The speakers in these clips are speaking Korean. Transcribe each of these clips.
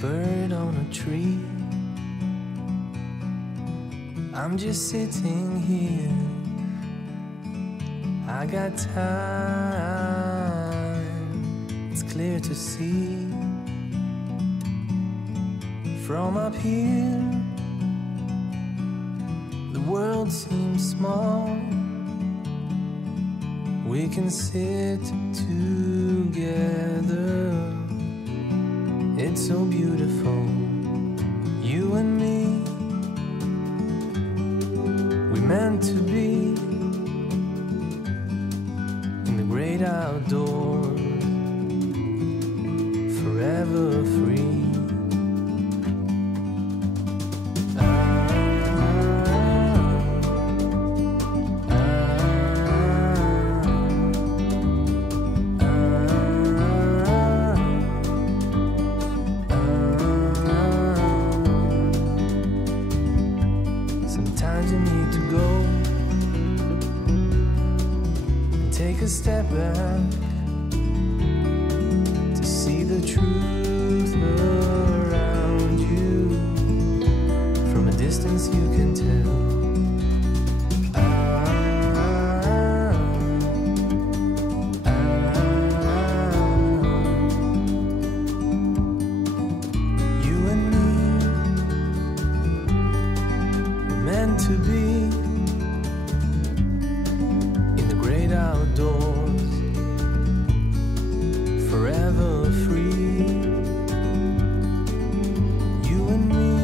bird on a tree. I'm just sitting here. I got time. It's clear to see from up here. The world seems small. We can sit together. It's so beautiful, you and me. We meant to be in the great outdoors, forever free. Take a step back to see the truth around you. From a distance you can tell. You and me were meant to be outdoors, forever free. You and me,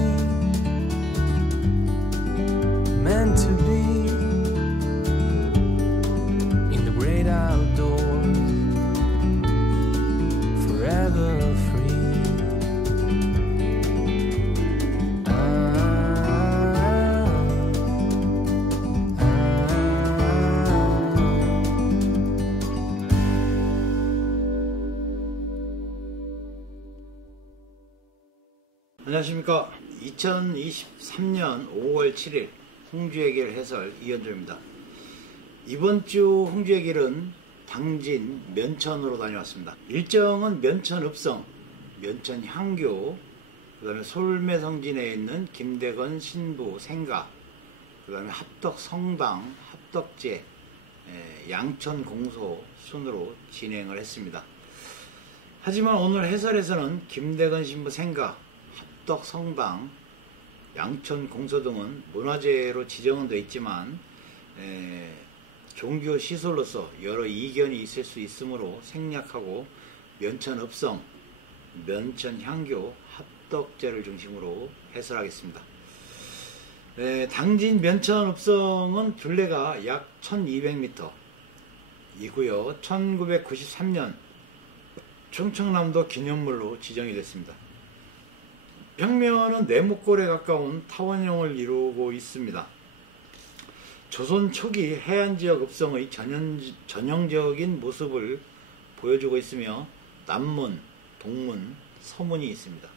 meant to be in the great outdoors, forever free. 안녕하십니까. 2023년 5월 7일 홍주의 길 해설 이현조입니다. 이번 주 홍주의 길은 당진 면천으로 다녀왔습니다. 일정은 면천 읍성, 면천 향교, 그 다음에 솔매성진에 있는 김대건 신부 생가, 그 다음에 합덕 성당, 합덕제, 양천 공소 순으로 진행을 했습니다. 하지만 오늘 해설에서는 김대건 신부 생가, 합덕 성당, 양천 공소 등은 문화재로 지정은 되어 있지만 종교 시설로서 여러 이견이 있을 수 있으므로 생략하고 면천 읍성, 면천 향교, 합덕제를 중심으로 해설하겠습니다. 당진 면천 읍성은 둘레가 약 1200m 이고요. 1993년 충청남도 기념물로 지정이 됐습니다. 벽면은 네모꼴에 가까운 타원형을 이루고 있습니다. 조선 초기 해안지역 읍성의 전형적인 모습을 보여주고 있으며 남문, 동문, 서문이 있습니다.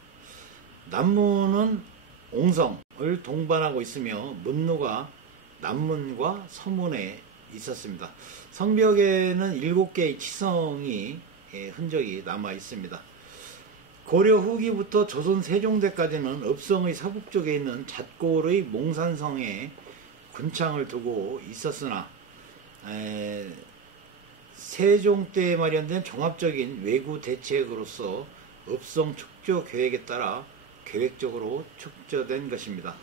남문은 옹성을 동반하고 있으며 문루가 남문과 서문에 있었습니다. 성벽에는 7개의 치성이 흔적이 남아 있습니다. 고려 후기부터 조선 세종대까지는 읍성의 서북쪽에 있는 잣골의 몽산성에 군창을 두고 있었으나 세종 때 마련된 종합적인 외구 대책으로서 읍성 축조 계획에 따라 계획적으로 축조된 것입니다.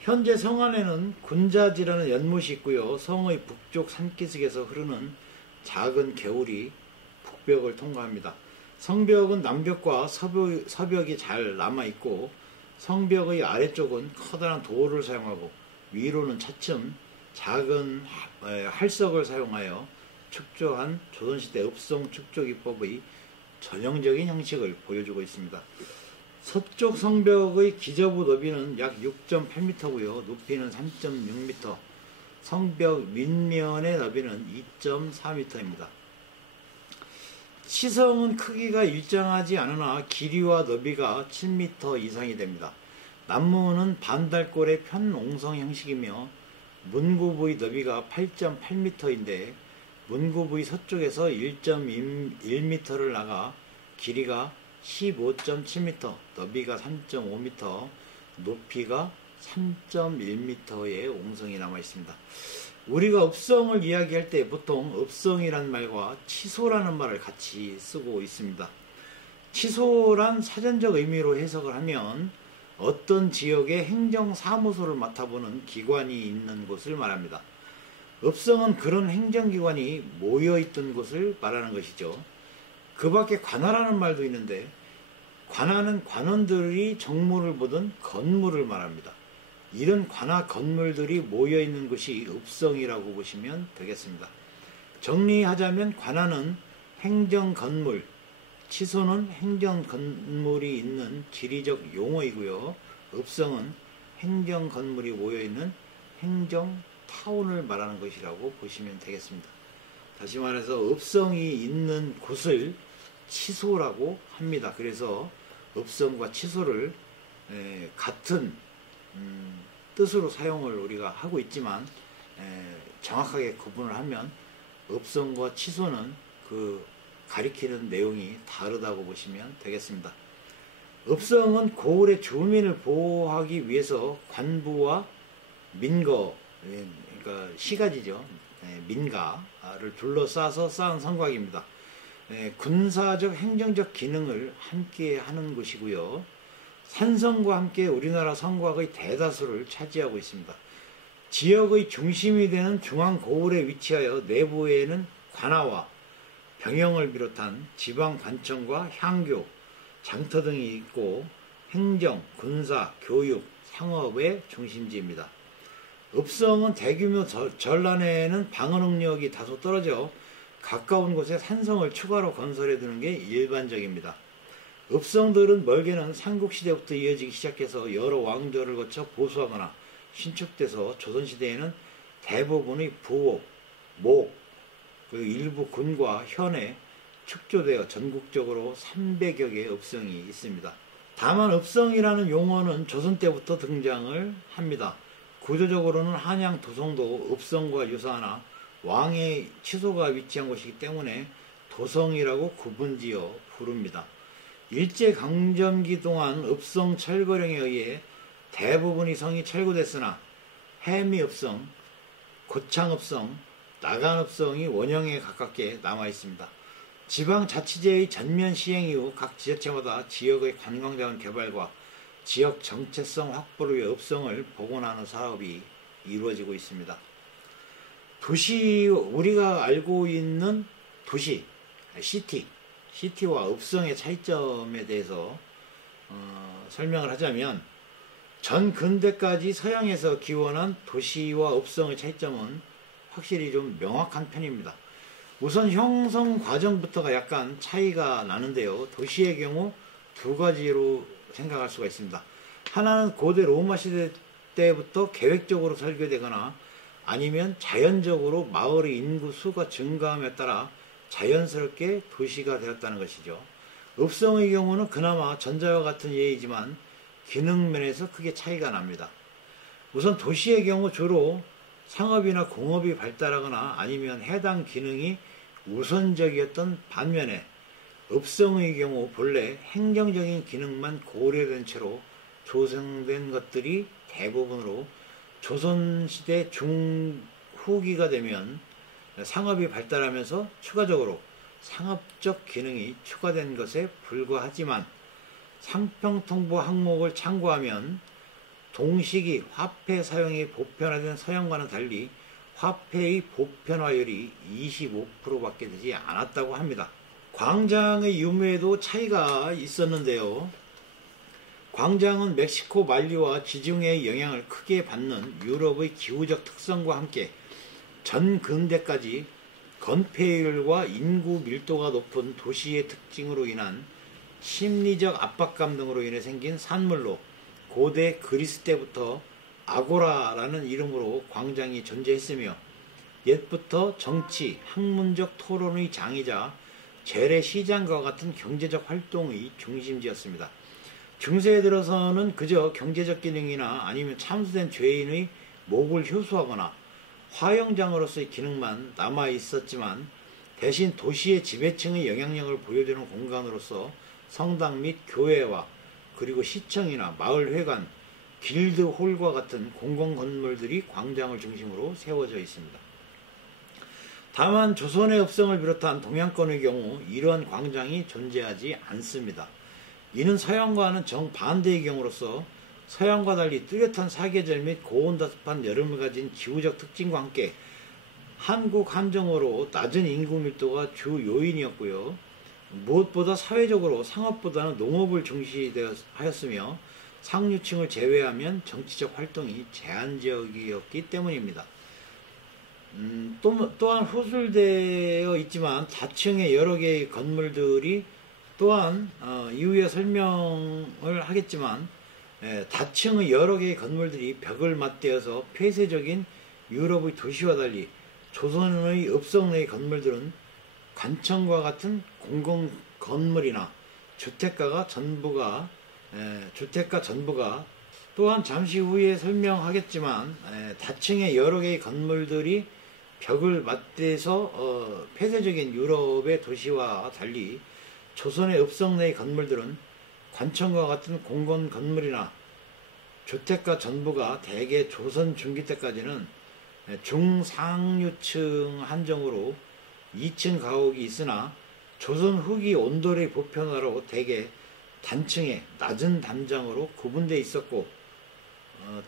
현재 성 안에는 군자지라는 연못이 있고요. 성의 북쪽 산기슭에서 흐르는 작은 개울이 북벽을 통과합니다. 성벽은 남벽과 서벽이 잘 남아있고 성벽의 아래쪽은 커다란 돌을 사용하고 위로는 차츰 작은 활석을 사용하여 축조한 조선시대 읍성 축조기법의 전형적인 형식을 보여주고 있습니다. 서쪽 성벽의 기저부 너비는 약 6.8m고요. 높이는 3.6m, 성벽 윗면의 너비는 2.4m입니다. 시성은 크기가 일정하지 않으나 길이와 너비가 7m 이상이 됩니다. 남문은 반달골의 편옹성 형식이며 문구부의 너비가 8.8m인데 문구부의 서쪽에서 1.1m를 나가 길이가 15.7m, 너비가 3.5m, 높이가 3.1m의 옹성이 남아 있습니다. 우리가 읍성을 이야기할 때 보통 읍성이란 말과 치소라는 말을 같이 쓰고 있습니다. 치소란 사전적 의미로 해석을 하면 어떤 지역의 행정사무소를 맡아보는 기관이 있는 곳을 말합니다. 읍성은 그런 행정기관이 모여있던 곳을 말하는 것이죠. 그 밖에 관아라는 말도 있는데 관아는 관원들이 정무를 보던 건물을 말합니다. 이런 관아 건물들이 모여있는 곳이 읍성이라고 보시면 되겠습니다. 정리하자면 관아는 행정건물, 치소는 행정건물이 있는 지리적 용어이고요. 읍성은 행정건물이 모여있는 행정타운을 말하는 것이라고 보시면 되겠습니다. 다시 말해서 읍성이 있는 곳을 치소라고 합니다. 그래서 읍성과 치소를 같은 뜻으로 사용을 우리가 하고 있지만 정확하게 구분을 하면 읍성과 치소는 그 가리키는 내용이 다르다고 보시면 되겠습니다. 읍성은 고을의 주민을 보호하기 위해서 관부와 민거, 그러니까 시가지죠. 민가를 둘러싸서 쌓은 성곽입니다. 군사적 행정적 기능을 함께 하는 곳이고요. 산성과 함께 우리나라 성곽의 대다수를 차지하고 있습니다. 지역의 중심이 되는 중앙 고을에 위치하여 내부에는 관아와 병영을 비롯한 지방관청과 향교, 장터 등이 있고 행정, 군사, 교육, 상업의 중심지입니다. 읍성은 대규모 전란에는 방어 능력이 다소 떨어져 가까운 곳에 산성을 추가로 건설해 두는 게 일반적입니다. 읍성들은 멀게는 삼국시대부터 이어지기 시작해서 여러 왕조를 거쳐 보수하거나 신축돼서 조선시대에는 대부분의 부호, 목, 그리고 일부 군과 현에 축조되어 전국적으로 300여 개의 읍성이 있습니다. 다만 읍성이라는 용어는 조선 때부터 등장을 합니다. 구조적으로는 한양 도성도 읍성과 유사하나 왕의 치소가 위치한 곳이기 때문에 도성이라고 구분지어 부릅니다. 일제강점기 동안 읍성 철거령에 의해 대부분의 성이 철거됐으나 해미읍성, 고창읍성, 나간읍성이 원형에 가깝게 남아 있습니다. 지방자치제의 전면 시행 이후 각 지자체마다 지역의 관광자원 개발과 지역 정체성 확보를 위해 읍성을 복원하는 사업이 이루어지고 있습니다. 도시, 우리가 알고 있는 도시, 시티와 읍성의 차이점에 대해서 설명을 하자면 전 근대까지 서양에서 기원한 도시와 읍성의 차이점은 확실히 좀 명확한 편입니다. 우선 형성 과정부터가 약간 차이가 나는데요. 도시의 경우 두 가지로 생각할 수가 있습니다. 하나는 고대 로마 시대 때부터 계획적으로 설계되거나 아니면 자연적으로 마을의 인구 수가 증가함에 따라 자연스럽게 도시가 되었다는 것이죠. 읍성의 경우는 그나마 전자와 같은 예이지만 기능 면에서 크게 차이가 납니다. 우선 도시의 경우 주로 상업이나 공업이 발달하거나 아니면 해당 기능이 우선적이었던 반면에 읍성의 경우 본래 행정적인 기능만 고려된 채로 조성된 것들이 대부분으로 조선시대 중후기가 되면 상업이 발달하면서 추가적으로 상업적 기능이 추가된 것에 불과하지만 상평통보 항목을 참고하면 동시기 화폐 사용이 보편화된 서양과는 달리 화폐의 보편화율이 25%밖에 되지 않았다고 합니다. 광장의 유무에도 차이가 있었는데요. 광장은 멕시코 만리와 지중해의 영향을 크게 받는 유럽의 기후적 특성과 함께 전 근대까지 건폐율과 인구 밀도가 높은 도시의 특징으로 인한 심리적 압박감 등으로 인해 생긴 산물로 고대 그리스 때부터 아고라라는 이름으로 광장이 존재했으며 옛부터 정치, 학문적 토론의 장이자 재래시장과 같은 경제적 활동의 중심지였습니다. 중세에 들어서는 그저 경제적 기능이나 아니면 참수된 죄인의 목을 효수하거나 화영장으로서의 기능만 남아 있었지만 대신 도시의 지배층의 영향력을 보여주는 공간으로서 성당 및 교회와 그리고 시청이나 마을회관, 길드홀과 같은 공공건물들이 광장을 중심으로 세워져 있습니다. 다만 조선의 읍성을 비롯한 동양권의 경우 이러한 광장이 존재하지 않습니다. 이는 서양과는 정반대의 경우로서 서양과 달리 뚜렷한 사계절 및 고온다습한 여름을 가진 기후적 특징과 함께 한국 한정으로 낮은 인구 밀도가 주 요인이었고요. 무엇보다 사회적으로 상업보다는 농업을 중시하였으며 상류층을 제외하면 정치적 활동이 제한적이었기 때문입니다. 또한 후술되어 있지만 다층의 여러 개의 건물들이 또한 이후에 설명을 하겠지만 다층의 여러 개의 건물들이 벽을 맞대어서 폐쇄적인 유럽의 도시와 달리 조선의 읍성 내의 건물들은 관청과 같은 공공 건물이나 주택가 전부가 또한 잠시 후에 설명하겠지만 다층의 여러 개의 건물들이 벽을 맞대서 폐쇄적인 유럽의 도시와 달리 조선의 읍성 내의 건물들은 관청과 같은 공공 건물이나 주택가 전부가 대개 조선 중기 때까지는 중상류층 한정으로 2층 가옥이 있으나 조선 후기 온돌의 보편화로 대개 단층의 낮은 담장으로 구분되어 있었고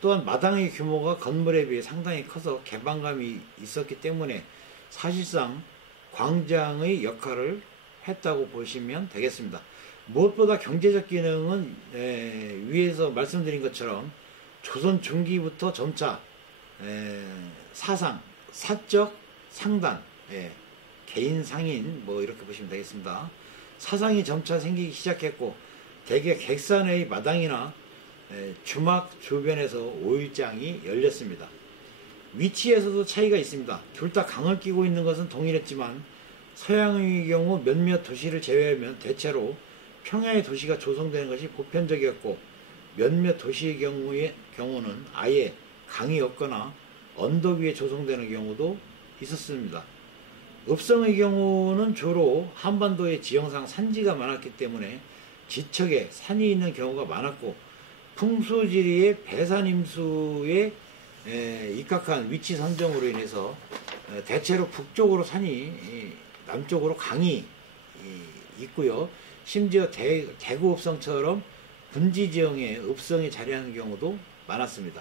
또한 마당의 규모가 건물에 비해 상당히 커서 개방감이 있었기 때문에 사실상 광장의 역할을 했다고 보시면 되겠습니다. 무엇보다 경제적 기능은 위에서 말씀드린 것처럼 조선 중기부터 점차 사상, 사적, 상단, 개인 상인 뭐 이렇게 보시면 되겠습니다. 사상이 점차 생기기 시작했고 대개 객산의 마당이나 주막 주변에서 오일장이 열렸습니다. 위치에서도 차이가 있습니다. 둘 다 강을 끼고 있는 것은 동일했지만 서양의 경우 몇몇 도시를 제외하면 대체로 평야의 도시가 조성되는 것이 보편적이었고 몇몇 도시의 경우는 아예 강이 없거나 언덕 위에 조성되는 경우도 있었습니다. 읍성의 경우는 주로 한반도의 지형상 산지가 많았기 때문에 지척에 산이 있는 경우가 많았고 풍수지리의 배산임수에 입각한 위치 선정으로 인해서 대체로 북쪽으로 산이 남쪽으로 강이 있고요. 심지어 대구 읍성처럼 분지지형의 읍성이 자리하는 경우도 많았습니다.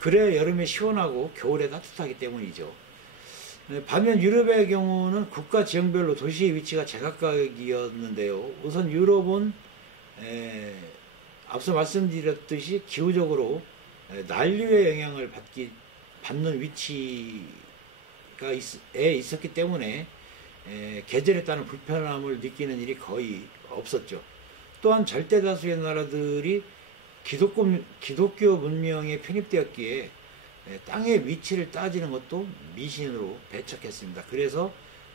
그래야 여름에 시원하고 겨울에 따뜻하기 때문이죠. 반면 유럽의 경우는 국가 지형별로 도시의 위치가 제각각이었는데요. 우선 유럽은 앞서 말씀드렸듯이 기후적으로 난류의 영향을 받는 위치가 있었기 때문에 계절에 따른 불편함을 느끼는 일이 거의 없었죠. 또한 절대다수의 나라들이 기독교 문명에 편입되었기에 땅의 위치를 따지는 것도 미신으로 배척했습니다. 그래서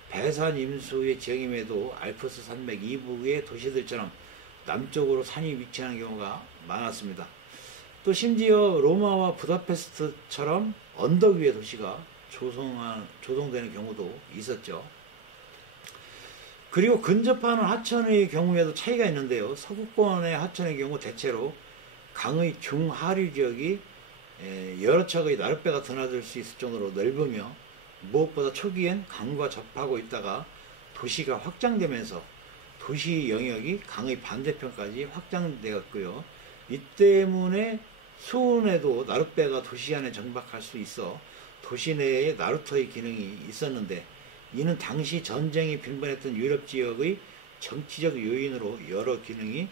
배산 임수의 지형임에도 알프스 산맥 이북의 도시들처럼 남쪽으로 산이 위치하는 경우가 많았습니다. 또 심지어 로마와 부다페스트처럼 언덕 위의 도시가 조성되는 경우도 있었죠. 그리고 근접하는 하천의 경우에도 차이가 있는데요. 서구권의 하천의 경우 대체로 강의 중하류 지역이 여러 척의 나룻배가 드나들 수 있을 정도로 넓으며 무엇보다 초기엔 강과 접하고 있다가 도시가 확장되면서 도시 영역이 강의 반대편까지 확장되었고요. 이 때문에 수온에도 나룻배가 도시 안에 정박할 수 있어 도시 내에 나루터의 기능이 있었는데 이는 당시 전쟁이 빈번했던 유럽 지역의 정치적 요인으로 여러 기능이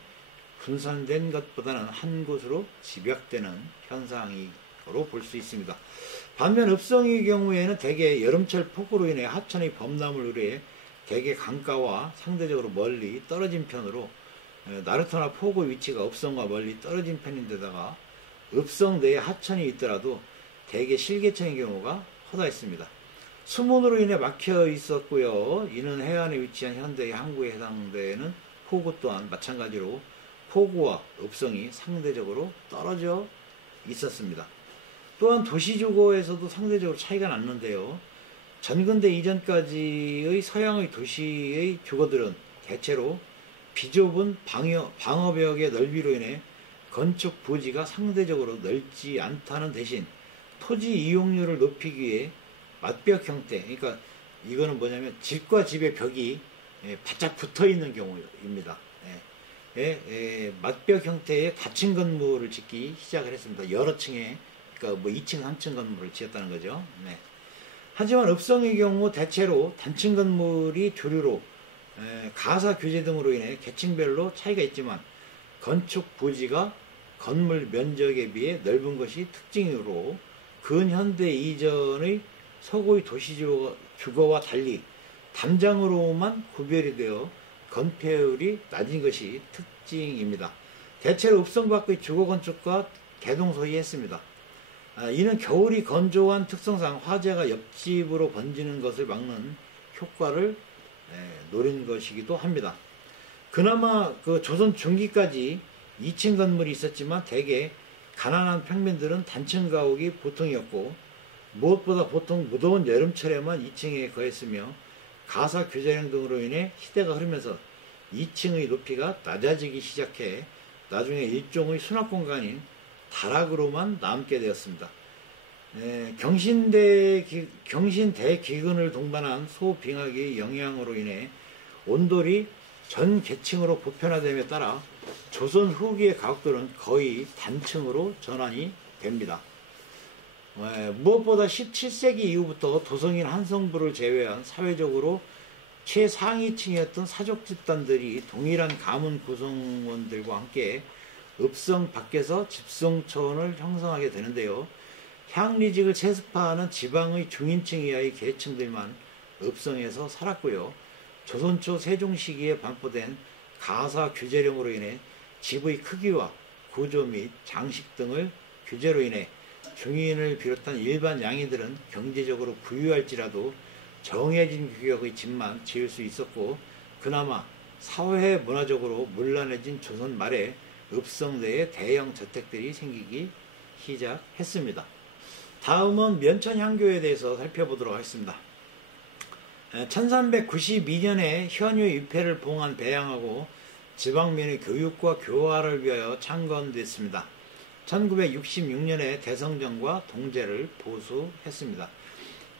분산된 것보다는 한 곳으로 집약되는 현상으로 볼 수 있습니다. 반면 읍성의 경우에는 대개 여름철 폭우로 인해 하천의 범람을 의뢰해 대개 강가와 상대적으로 멀리 떨어진 편으로 나루터나 포구 위치가 읍성과 멀리 떨어진 편인데다가 읍성 내에 하천이 있더라도 대개 실개천의 경우가 허다했습니다. 수문으로 인해 막혀 있었고요. 이는 해안에 위치한 현대의 항구에 해당되는 포구 또한 마찬가지로 포구와 읍성이 상대적으로 떨어져 있었습니다. 또한 도시주거에서도 상대적으로 차이가 났는데요. 전근대 이전까지의 서양의 도시의 주거들은 대체로 비좁은 방어벽의 넓이로 인해 건축 부지가 상대적으로 넓지 않다는 대신 토지 이용률을 높이기 위해 맞벽 형태, 그러니까 이거는 뭐냐면 집과 집의 벽이 바짝 붙어 있는 경우입니다. 맞벽 형태의 닫힌 건물을 짓기 시작을 했습니다. 여러 층에, 그러니까 뭐 2층, 3층 건물을 지었다는 거죠. 네. 하지만 읍성의 경우 대체로 단층 건물이 주류로 가사 규제 등으로 인해 계층별로 차이가 있지만 건축 부지가 건물 면적에 비해 넓은 것이 특징이므로 근현대 이전의 서구의 도시주거와 달리 담장으로만 구별이 되어 건폐율이 낮은 것이 특징입니다. 대체로 읍성 밖의 주거 건축과 대동소이했습니다. 이는 겨울이 건조한 특성상 화재가 옆집으로 번지는 것을 막는 효과를 노린 것이기도 합니다. 그나마 그 조선 중기까지 2층 건물이 있었지만 대개 가난한 평민들은 단층 가옥이 보통이었고 무엇보다 보통 무더운 여름철에만 2층에 거했으며 가사 규제령 등으로 인해 시대가 흐르면서 2층의 높이가 낮아지기 시작해 나중에 일종의 수납 공간인 다락으로만 남게 되었습니다. 경신대기근을 동반한 소빙하기의 영향으로 인해 온돌이 전 계층으로 보편화됨에 따라 조선 후기의 가옥들은 거의 단층으로 전환이 됩니다. 무엇보다 17세기 이후부터 도성인 한성부를 제외한 사회적으로 최상위층이었던 사족 집단들이 동일한 가문 구성원들과 함께 읍성 밖에서 집성촌을 형성하게 되는데요. 향리직을 채습하는 지방의 중인층 이하의 계층들만 읍성에서 살았고요. 조선 초 세종 시기에 반포된 가사 규제령으로 인해 집의 크기와 구조 및 장식 등을 규제로 인해 중인을 비롯한 일반 양이들은 경제적으로 부유할지라도 정해진 규격의 집만 지을 수 있었고, 그나마 사회 문화적으로 문란해진 조선 말에 읍성 내에 대형 저택들이 생기기 시작했습니다. 다음은 면천향교에 대해서 살펴보도록 하겠습니다. 1392년에 현유 유폐를 봉한 배양하고 지방민의 교육과 교화를 위하여 창건됐습니다. 1966년에 대성전과 동제를 보수했습니다.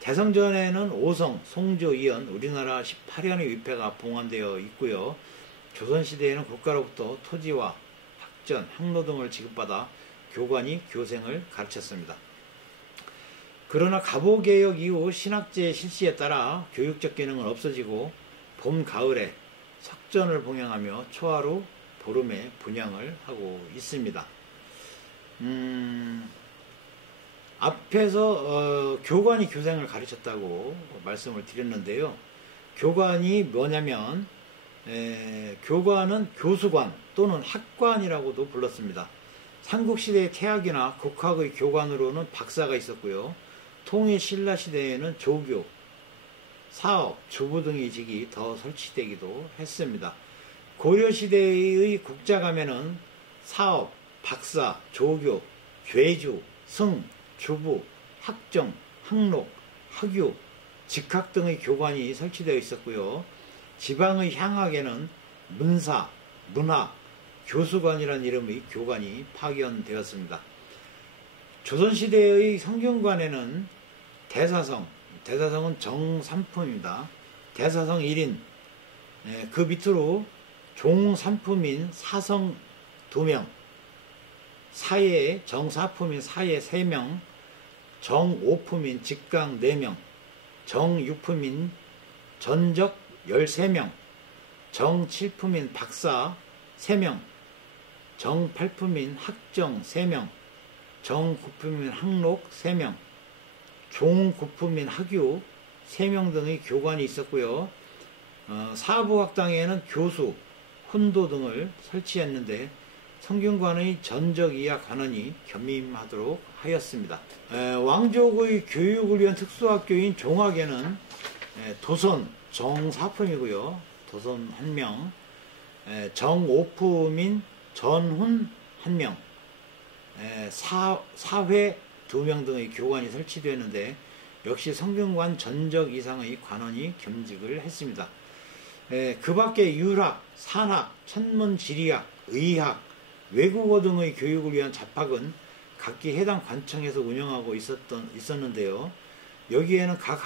대성전에는 오성, 송조, 이연, 우리나라 18연의 위패가 봉안되어 있고요. 조선시대에는 국가로부터 토지와 학전, 학로 등을 지급받아 교관이 교생을 가르쳤습니다. 그러나 갑오개혁 이후 신학제 실시에 따라 교육적 기능은 없어지고 봄, 가을에 석전을 봉양하며 초하루, 보름에 분양을 하고 있습니다. 앞에서 교관이 교생을 가르쳤다고 말씀을 드렸는데요. 교관이 뭐냐면 교관은 교수관 또는 학관이라고도 불렀습니다. 삼국시대의 태학이나 국학의 교관으로는 박사가 있었고요. 통일신라 시대에는 조교, 사업, 주부 등의 직이 더 설치되기도 했습니다. 고려시대의 국자감에는 사업, 박사, 조교, 죄주, 승, 주부, 학정, 학록, 학유, 직학 등의 교관이 설치되어 있었고요. 지방의 향학에는 문사, 문학, 교수관이라는 이름의 교관이 파견되었습니다. 조선시대의 성균관에는 대사성은 정삼품입니다. 대사성 1인, 그 밑으로 종삼품인 사성 2명, 사예 정사품인 사예 3명, 정오품인 직강 4명, 정육품인 전적 13명, 정칠품인 박사 3명, 정팔품인 학정 3명, 정구품인 학록 3명, 종구품인 학유 3명 등의 교관이 있었고요. 사부학당에는 교수, 훈도 등을 설치했는데 성균관의 전적 이하 관원이 겸임하도록 하였습니다. 왕족의 교육을 위한 특수학교인 종학에는 도선 정사품이고요. 도선 1명, 정오품인 전훈 1명, 사회 2명 등의 교관이 설치되었는데 역시 성균관 전적 이상의 관원이 겸직을 했습니다. 그 밖에 유학, 산학, 천문, 지리학, 의학, 외국어 등의 교육을 위한 잡학은 각기 해당 관청에서 운영하고 있었는데요. 여기에는 각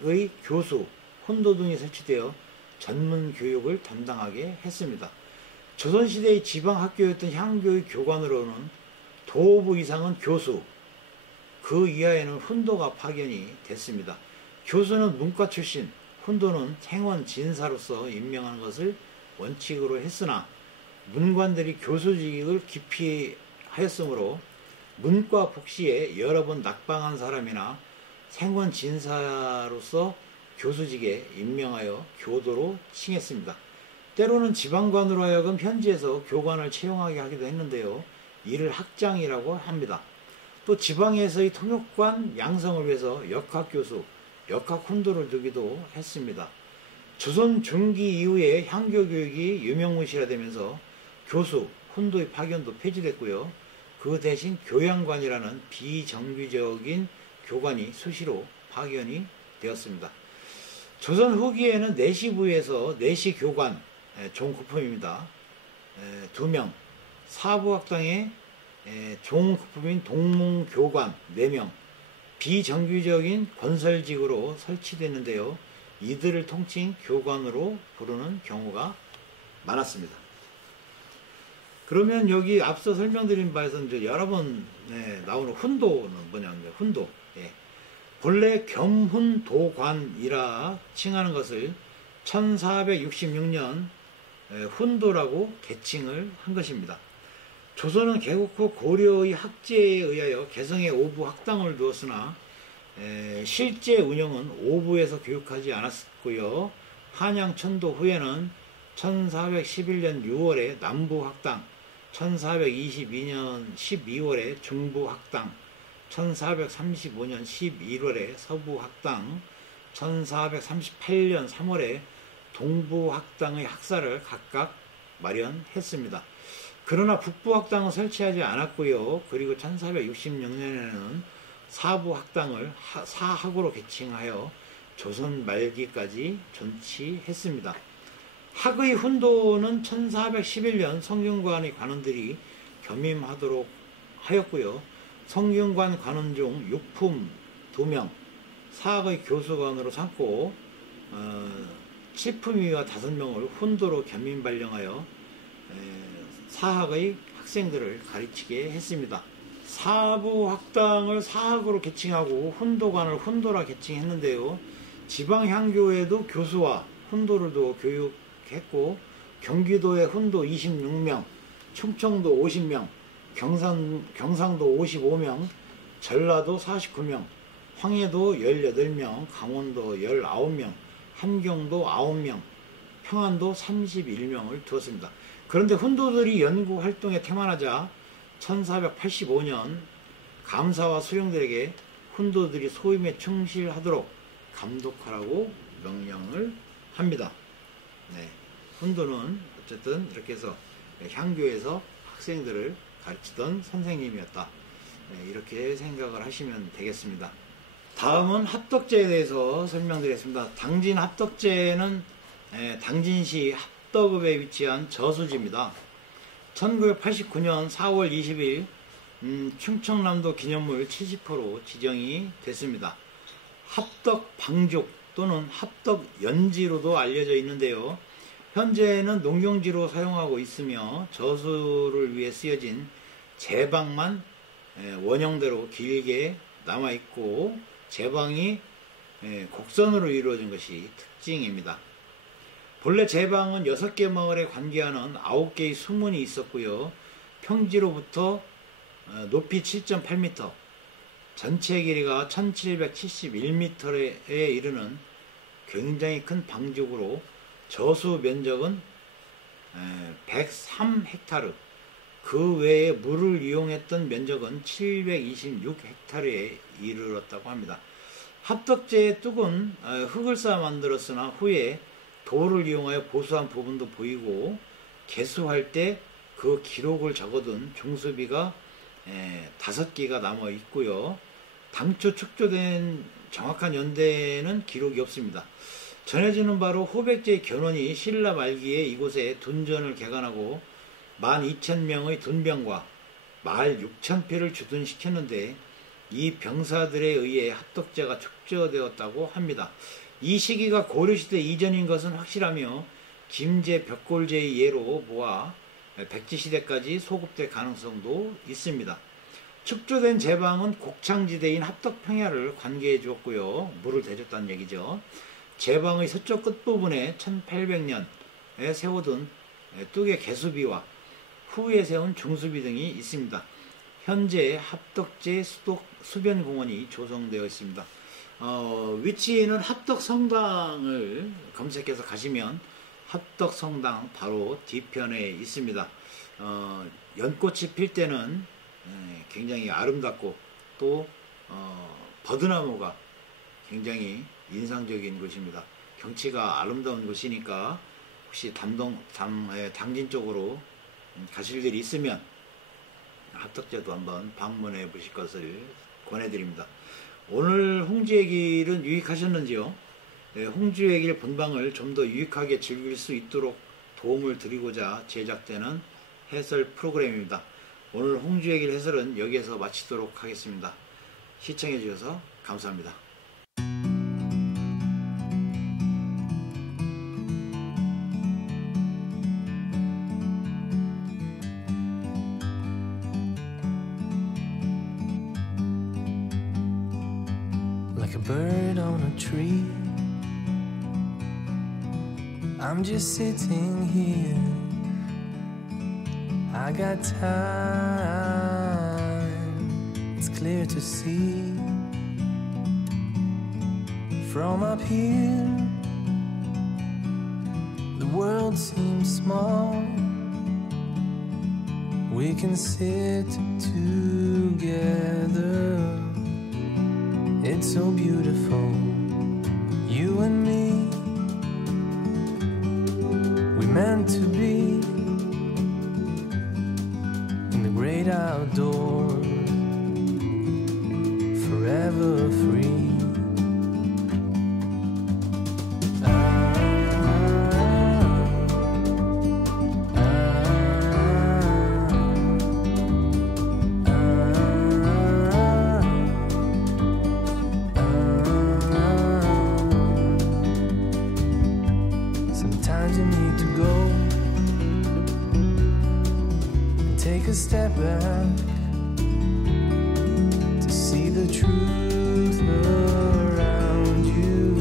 학의 교수, 혼도 등이 설치되어 전문 교육을 담당하게 했습니다. 조선시대의 지방학교였던 향교의 교관으로는 도부 이상은 교수, 그 이하에는 훈도가 파견이 됐습니다. 교수는 문과 출신, 훈도는 행원 진사로서 임명하는 것을 원칙으로 했으나 문관들이 교수직을 기피하였으므로 문과 복시에 여러 번 낙방한 사람이나 생원 진사로서 교수직에 임명하여 교도로 칭했습니다. 때로는 지방관으로 하여금 현지에서 교관을 채용하게 하기도 했는데요. 이를 학장이라고 합니다. 또 지방에서의 통역관 양성을 위해서 역학교수, 역학훈도를 두기도 했습니다. 조선 중기 이후에 향교교육이 유명무실화되면서 교수, 훈도의 파견도 폐지됐고요. 그 대신 교양관이라는 비정규적인 교관이 수시로 파견이 되었습니다. 조선 후기에는 내시부에서 내시교관, 종급품입니다. 2명, 사부학당에 종급품인 동문교관 4명, 비정규적인 건설직으로 설치됐는데요. 이들을 통칭 교관으로 부르는 경우가 많았습니다. 그러면 여기 앞서 설명드린 바에서 이제 여러 번 나오는 훈도는 뭐냐면 훈도. 본래 겸훈도관이라 칭하는 것을 1466년 훈도라고 개칭을 한 것입니다. 조선은 개국 후 고려의 학제에 의하여 개성에 5부 학당을 두었으나 실제 운영은 5부에서 교육하지 않았고요. 한양 천도 후에는 1411년 6월에 남부학당, 1422년 12월에 중부학당, 1435년 11월에 서부학당, 1438년 3월에 동부학당의 학사를 각각 마련했습니다. 그러나 북부학당은 설치하지 않았고요. 그리고 1466년에는 사부학당을 사학으로 개칭하여 조선 말기까지 존치했습니다. 학의 훈도는 1411년 성균관의 관원들이 겸임하도록 하였고요. 성균관 관원 중 육품 2명, 사학의 교수관으로 삼고 칠품위와 5명을 훈도로 겸임 발령하여 사학의 학생들을 가르치게 했습니다. 사부학당을 사학으로 개칭하고 훈도관을 훈도라 개칭했는데요. 지방향교에도 교수와 훈도를 두어 교육했고 경기도에 훈도 26명, 충청도 50명, 경상도 55명, 전라도 49명, 황해도 18명, 강원도 19명, 함경도 9명, 평안도 31명을 두었습니다. 그런데 훈도들이 연구 활동에 태만하자 1485년 감사와 수령들에게 훈도들이 소임에 충실하도록 감독하라고 명령을 합니다. 훈도는 어쨌든 이렇게 해서 향교에서 학생들을 가르치던 선생님이었다. 이렇게 생각을 하시면 되겠습니다. 다음은 합덕제에 대해서 설명드리겠습니다. 당진 합덕제는 당진시 합덕읍에 위치한 저수지입니다. 1989년 4월 20일 충청남도 기념물 70호로 지정이 됐습니다. 합덕방죽 또는 합덕연지로도 알려져 있는데요. 현재는 농경지로 사용하고 있으며 저수를 위해 쓰여진 제방만 원형대로 길게 남아있고 제방이 곡선으로 이루어진 것이 특징입니다. 본래 제방은 6개 마을에 관계하는 9개의 수문이 있었고요. 평지로부터 높이 7.8m, 전체 길이가 1771m에 이르는 굉장히 큰 방죽으로 저수 면적은 103헥타르, 그 외에 물을 이용했던 면적은 726헥타르에 이르렀다고 합니다. 합덕제의 뚝은 흙을 쌓아 만들었으나 후에 돌을 이용하여 보수한 부분도 보이고 개수할 때 그 기록을 적어둔 종수비가 5개가 남아 있고요. 당초 축조된 정확한 연대는 기록이 없습니다. 전해지는 바로 호백제 견훤이 신라 말기에 이곳에 둔전을 개관하고 12,000명의 둔병과 말 6,000표를 주둔시켰는데 이 병사들에 의해 합덕제가 축제되었다고 합니다. 이 시기가 고려시대 이전인 것은 확실하며 김제 벽골제의 예로 모아 백제시대까지 소급될 가능성도 있습니다. 축조된 제방은 곡창지대인 합덕평야를 관계해 주었고요. 물을 대줬다는 얘기죠. 제방의 서쪽 끝부분에 1800년에 세워둔 뚝의 개수비와 후에 세운 중수비 등이 있습니다. 현재 합덕제 수변공원이 조성되어 있습니다. 위치는 합덕성당을 검색해서 가시면 합덕성당 바로 뒤편에 있습니다. 연꽃이 필 때는 굉장히 아름답고 또 버드나무가 굉장히 인상적인 곳입니다. 경치가 아름다운 곳이니까 혹시 당진 쪽으로 가실 일이 있으면 합덕제도 한번 방문해 보실 것을 권해드립니다. 오늘 홍주의 길은 유익하셨는지요? 홍주의 길 본방을 좀 더 유익하게 즐길 수 있도록 도움을 드리고자 제작되는 해설 프로그램입니다. 오늘 홍주의 길 해설은 여기에서 마치도록 하겠습니다. 시청해 주셔서 감사합니다. Like a bird on a tree, I'm just sitting here. I got time, it's clear to see. From up here, the world seems small. We can sit together. It's so beautiful, you and me. We meant to be in the great outdoors, forever free. Sometimes you need to go and take a step back to see the truth around you.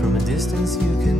From a distance you can